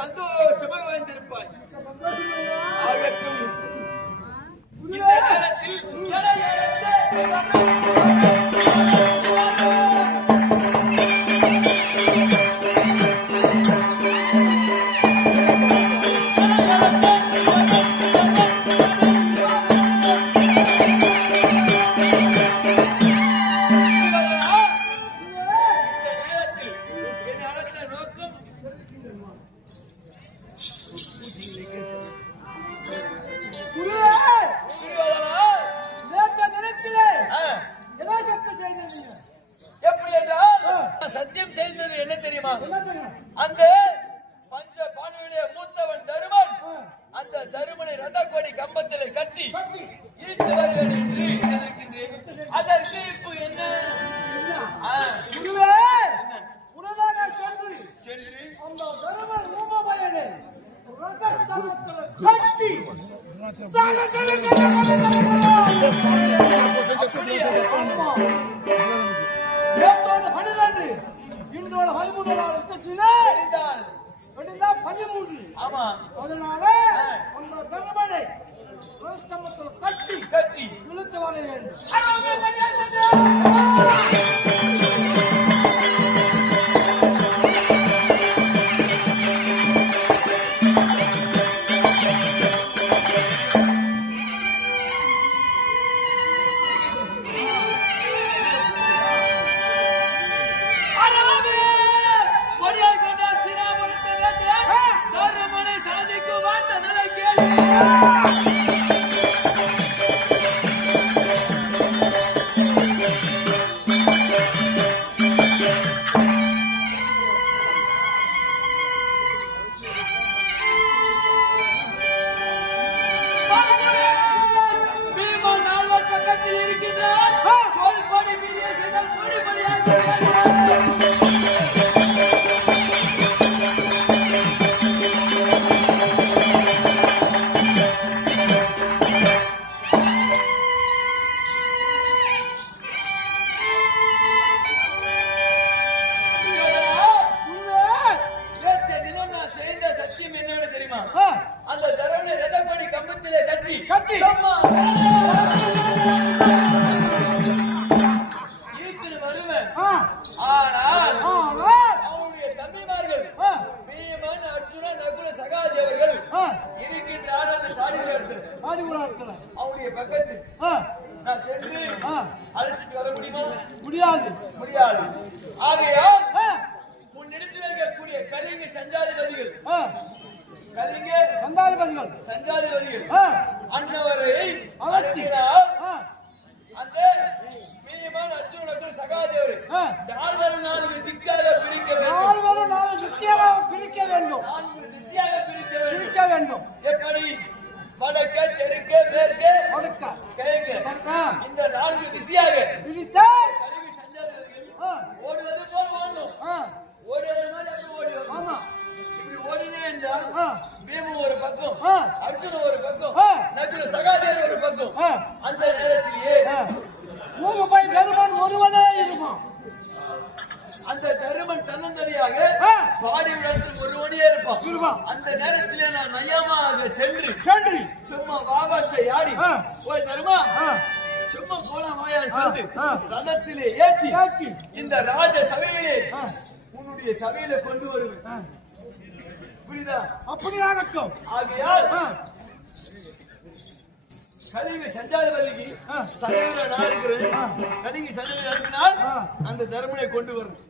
சந்தோஷமாக வைத்திருப்பாய். சத்தியம் செய்தது என்ன தெரியுமா? அந்த பஞ்ச பாண்டவர்களே மூத்தவன் தருமன் அந்த தருமனை ரத கோடி கம்பத்தில் கட்டி இழுத்து வருவேன் என்று சொல்லியிருக்கின்றேன். அதற்கு இப்போ என்ன? சென்று அந்த தருமன் ஊமபயனை இன்றோட 13 ஆமா. அதனால அந்த தர்மனை கட்டி இழுத்து வர வேண்டும். அந்த தரவனை ரதபடி கம்பத்திலே கட்டி வருவேன். ஆனால் அவனுடைய தம்பிமார்கள் பீமன், அர்ஜுனன், நகுல, சகாதேவர்கள் இருக்கின்ற அவனுடைய பக்கத்தில் நான் சென்று அழைச்சிட்டு வர முடியுமா? முடியாது. ஆகையால் முன்னிடத்தில் இருக்கக்கூடிய கலிங்க சஞ்சாதிபதிகள் அன்னவரை அந்த பீமன், அர்ஜுனன், சகாதேவரை 4 திக்காக பிரிக்க வேண்டும். 4 திசையாக பிரிக்க வேண்டும். எப்படி? வடக்க, தெற்க, மேற்க, கிழக்கு, இந்த 4 திசையாக சஞ்சாதிபதிகள் ஓடுவது போல் ஓடணும். ஓடினே என்றால் பீமன் ஒரு பக்கம், அர்ஜுனன் ஒரு பக்கம், நகுல, சகாதேவன் ஒரு பக்கம். அந்த நேரத்திலேயே தருமன் ஒருவனே இருப்பான். அந்த தருமன் தன்னந்தனியாக பாடியுடன் ஒருவனே இருப்பான். அந்த நேரத்திலே நான் நயமாக சென்று சும்மா வாபத்தை ஆடி போய் தருமா சும்மா போலாம் வாயான்னு சொல்லி ரதத்திலே ஏற்றி இந்த ராஜ சபையிலே உன்னுடைய சபையில கொண்டு வருவேன். புரியுதா? அப்படியாகட்டும். ஆகையால் கலிங்க சஞ்சாதிபதிக்கு தலைவரை நான் இருக்கிறேன். கலிங்க சஞ்சாதிபதி அனுப்பினால் அந்த தர்மனை கொண்டு வரணும்.